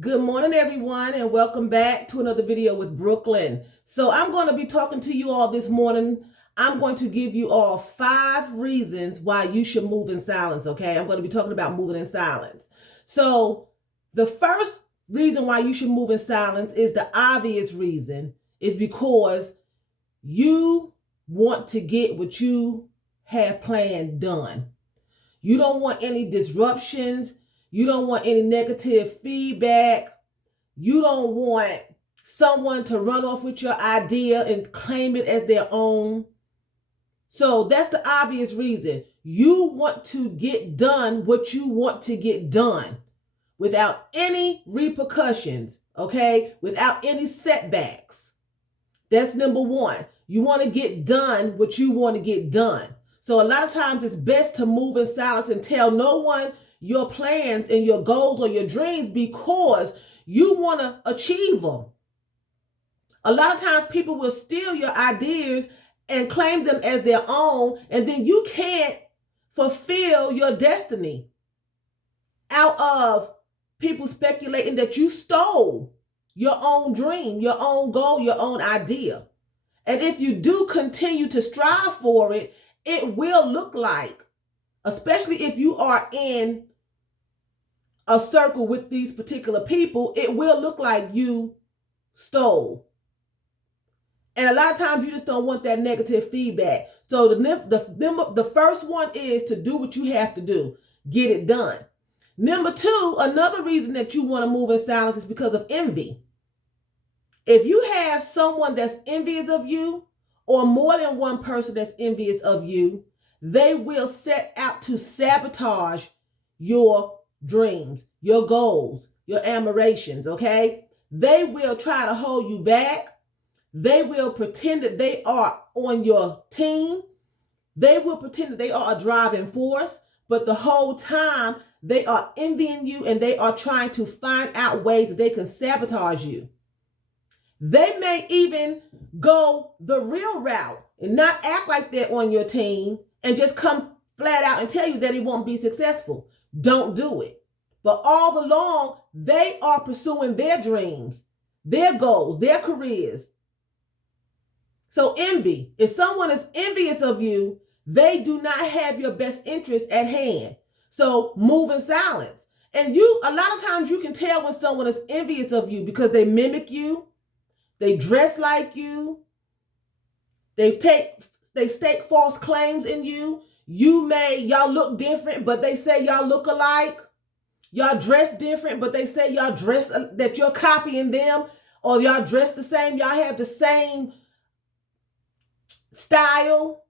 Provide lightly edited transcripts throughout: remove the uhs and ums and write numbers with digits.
Good morning, everyone, and welcome back to another video with Brooklyn. So I'm going to be talking to you all this morning. I'm going to give you all 5 reasons why you should move in silence, okay? I'm going to be talking about moving in silence. So the first reason why you should move in silence is the obvious reason, is because you want to get what you have planned done. You don't want any disruptions. You don't want any negative feedback. You don't want someone to run off with your idea and claim it as their own. So that's the obvious reason. You want to get done what you want to get done without any repercussions, okay? Without any setbacks. That's number one. You want to get done what you want to get done. So a lot of times it's best to move in silence and tell no one your plans and your goals or your dreams because you want to achieve them. A lot of times people will steal your ideas and claim them as their own, and then you can't fulfill your destiny out of people speculating that you stole your own dream, your own goal, your own idea. And if you do continue to strive for it, it will look like, especially if you are in a circle with these particular people, it will look like you stole. And a lot of times you just don't want that negative feedback. So the first one is to do what you have to do. Get it done. Number 2, another reason that you want to move in silence is because of envy. If you have someone that's envious of you, or more than one person that's envious of you, they will set out to sabotage your dreams, your goals, your aspirations, okay? They will try to hold you back. They will pretend that they are on your team. They will pretend that they are a driving force, but the whole time they are envying you and they are trying to find out ways that they can sabotage you. They may even go the real route and not act like they're on your team and just come flat out and tell you that it won't be successful. Don't do it. But all along, they are pursuing their dreams, their goals, their careers. So envy, if someone is envious of you, they do not have your best interest at hand. So move in silence. And a lot of times you can tell when someone is envious of you because they mimic you. They dress like you. They stake false claims in you. Y'all look different, but they say y'all look alike. Y'all dress different, but they say y'all dress, that you're copying them, or y'all dress the same. Y'all have the same style,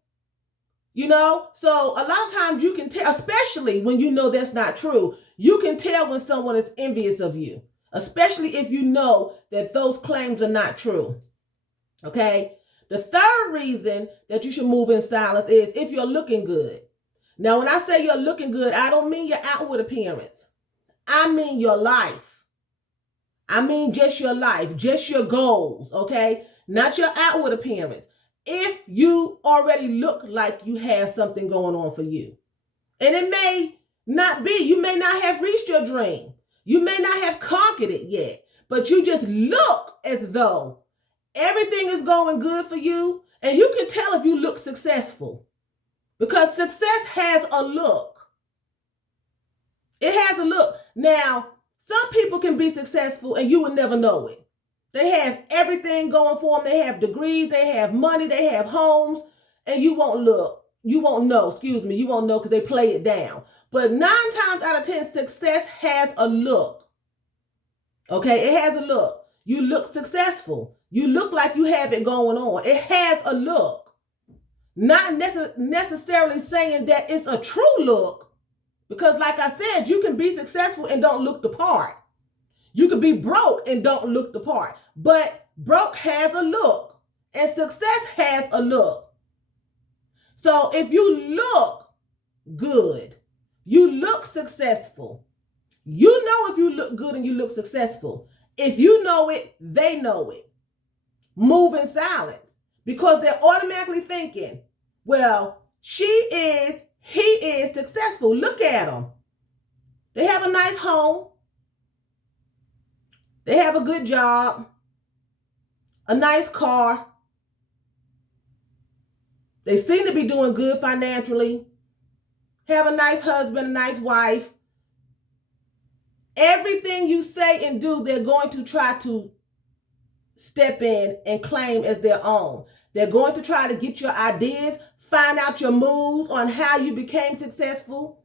So a lot of times you can tell, especially when you know that's not true, you can tell when someone is envious of you, especially if you know that those claims are not true. Okay? The third reason that you should move in silence is if you're looking good. Now, when I say you're looking good, I don't mean your outward appearance. I mean your life. I mean just your life, just your goals, okay? Not your outward appearance. If you already look like you have something going on for you, and it may not be, you may not have reached your dream. You may not have conquered it yet, but you just look as though everything is going good for you, and you can tell if you look successful because success has a look. It has a look. Now, some people can be successful and you will never know it. They have everything going for them. They have degrees, they have money, they have homes, and you won't know, you won't know because they play it down. But 9 times out of 10, success has a look. Okay, it has a look. You look successful. You look like you have it going on. It has a look. Not necessarily saying that it's a true look, because like I said, you can be successful and don't look the part. You can be broke and don't look the part. But broke has a look, and success has a look. So if you look good, you look successful. You know if you look good and you look successful. If you know it, they know it. Move in silence because they're automatically thinking, well, he is successful. Look at them. They have a nice home. They have a good job, a nice car. They seem to be doing good financially, have a nice husband, a nice wife. Everything you say and do, they're going to try to step in and claim as their own. They're going to try to get your ideas, find out your moves on how you became successful.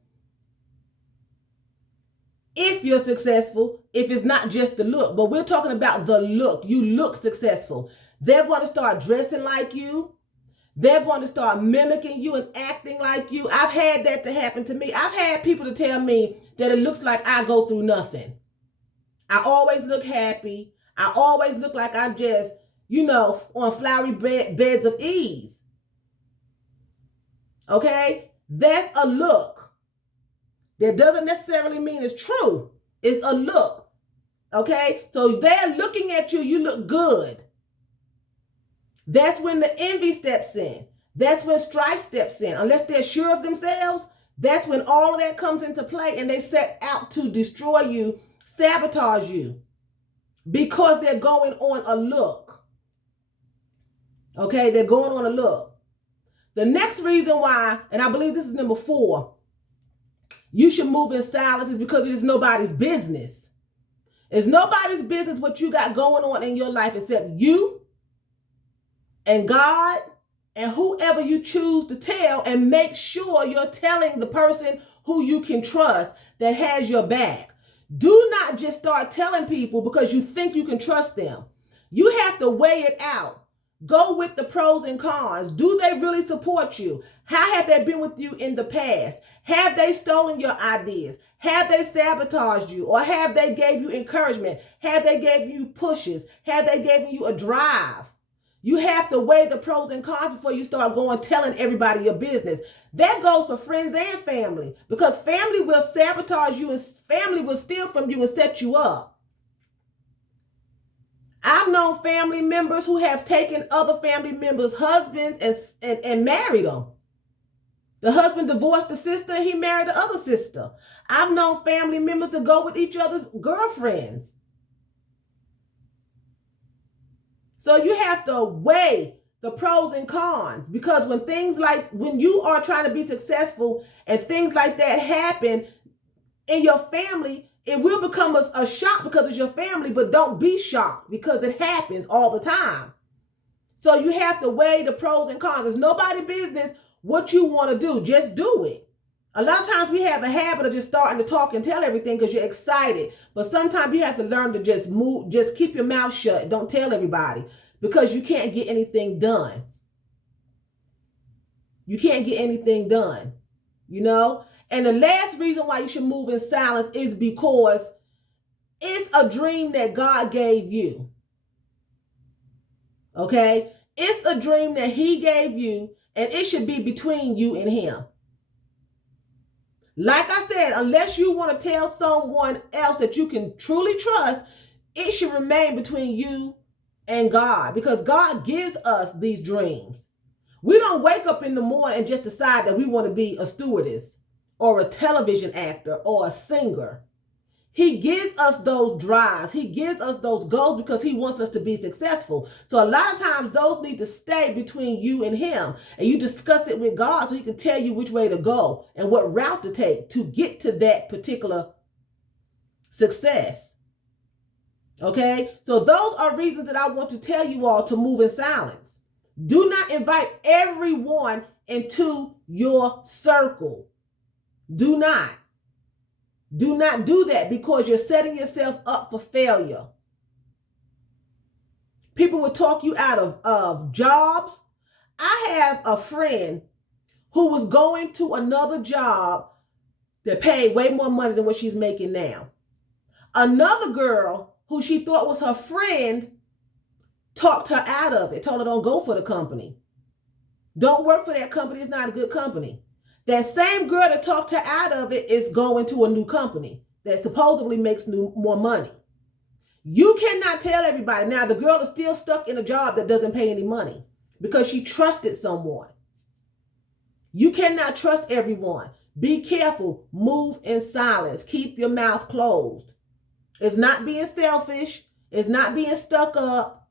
If you're successful, if it's not just the look, but we're talking about the look. You look successful. They're going to start dressing like you. They're going to start mimicking you and acting like you. I've had that to happen to me. I've had people to tell me that it looks like I go through nothing. I always look happy. I always look like I'm just, on flowery beds of ease. Okay? That's a look. That doesn't necessarily mean it's true. It's a look. Okay? So they're looking at you. You look good. That's when the envy steps in. That's when strife steps in. Unless they're sure of themselves, that's when all of that comes into play and they set out to destroy you, sabotage you, because they're going on a look. Okay, they're going on a look. The next reason why, and I believe this is number 4, you should move in silence is because it is nobody's business. It's nobody's business what you got going on in your life except you and God and whoever you choose to tell, and make sure you're telling the person who you can trust that has your back. Do not just start telling people because you think you can trust them. You have to weigh it out. Go with the pros and cons. Do they really support you? How have they been with you in the past? Have they stolen your ideas? Have they sabotaged you? Or have they gave you encouragement? Have they gave you pushes? Have they given you a drive? You have to weigh the pros and cons before you start going telling everybody your business. That goes for friends and family, because family will sabotage you and family will steal from you and set you up. I've known family members who have taken other family members' husbands and married them. The husband divorced the sister and he married the other sister. I've known family members to go with each other's girlfriends. So you have to weigh the pros and cons, because when you are trying to be successful and things like that happen in your family, it will become a shock because it's your family, but don't be shocked because it happens all the time. So you have to weigh the pros and cons. It's nobody's business what you want to do. Just do it. A lot of times we have a habit of just starting to talk and tell everything because you're excited. But sometimes you have to learn to just keep your mouth shut. Don't tell everybody, because you can't get anything done. You can't get anything done, And the last reason why you should move in silence is because it's a dream that God gave you. Okay? It's a dream that he gave you, and it should be between you and him. Like I said, unless you want to tell someone else that you can truly trust, it should remain between you and God, because God gives us these dreams. We don't wake up in the morning and just decide that we want to be a stewardess or a television actor or a singer. He gives us those drives. He gives us those goals because he wants us to be successful. So a lot of times those need to stay between you and him, and you discuss it with God so he can tell you which way to go and what route to take to get to that particular success. Okay? So those are reasons that I want to tell you all to move in silence. Do not invite everyone into your circle. Do not. Do not do that, because you're setting yourself up for failure. People will talk you out of jobs. I have a friend who was going to another job that paid way more money than what she's making now. Another girl who she thought was her friend talked her out of it, told her don't go for the company. Don't work for that company. It's not a good company. That same girl that talked her out of it is going to a new company that supposedly makes more money. You cannot tell everybody. Now, the girl is still stuck in a job that doesn't pay any money because she trusted someone. You cannot trust everyone. Be careful. Move in silence. Keep your mouth closed. It's not being selfish. It's not being stuck up.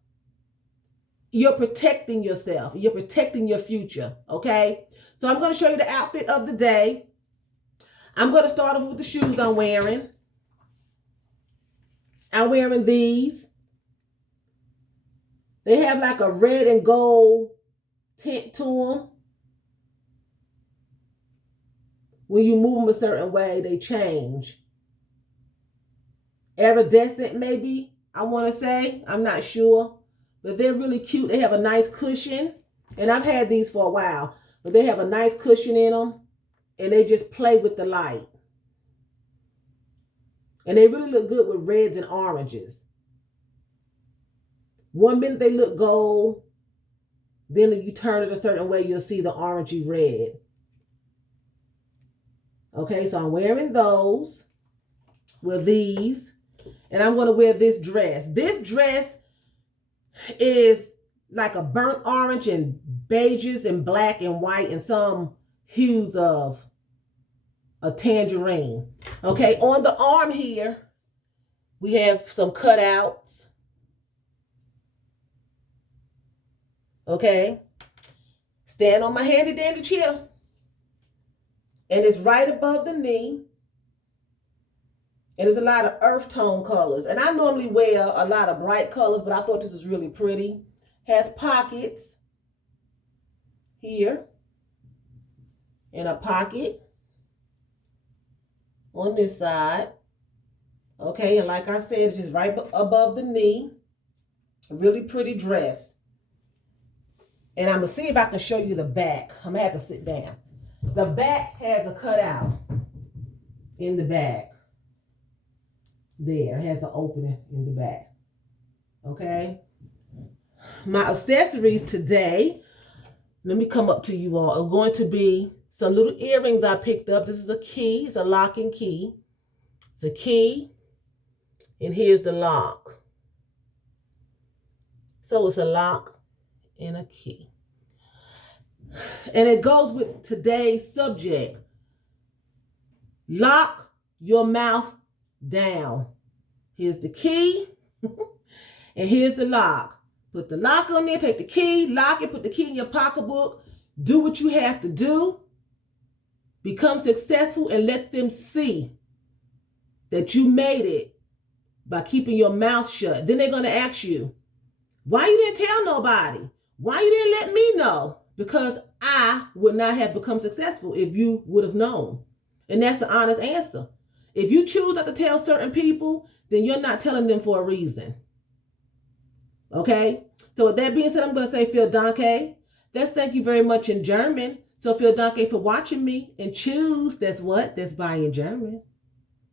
You're protecting yourself. You're protecting your future, okay? So I'm going to show you the outfit of the day. I'm going to start off with the shoes I'm wearing. I'm wearing these. They have like a red and gold tint to them. When you move them a certain way, they change. Iridescent, maybe, I want to say. I'm not sure. But they're really cute. They have a nice cushion. And I've had these for a while. But they have a nice cushion in them. And they just play with the light. And they really look good with reds and oranges. One minute they look gold. Then if you turn it a certain way, you'll see the orangey red. Okay, so I'm wearing those with these. And I'm going to wear this dress. This dress is like a burnt orange and beiges and black and white and some hues of a tangerine. Okay, on the arm here, we have some cutouts. Okay, stand on my handy dandy chair. And it's right above the knee. And there's a lot of earth tone colors. And I normally wear a lot of bright colors, but I thought this was really pretty. Has pockets here. And a pocket on this side. Okay, and like I said, it's just right above the knee. A really pretty dress. And I'm going to see if I can show you the back. I'm going to have to sit down. The back has a cutout in the back. There, it has an opening in the back. Okay. My accessories today, let me come up to you all, are going to be some little earrings I picked up. This is a key. It's a lock and key. It's a key. And here's the lock. So it's a lock and a key. And it goes with today's subject. Lock your mouth down. Here's the key. And here's the lock. Put the lock on there, take the key, lock it, put the key in your pocketbook. Do what you have to do. Become successful and let them see that you made it by keeping your mouth shut. Then they're going to ask you, why you didn't tell nobody? Why you didn't let me know? Because I would not have become successful if you would have known. And that's the honest answer. If you choose not to tell certain people, then you're not telling them for a reason. Okay? So with that being said, I'm going to say vielen Dank. That's thank you very much in German. So vielen Dank for watching me. And choose, that's what? That's bye in German.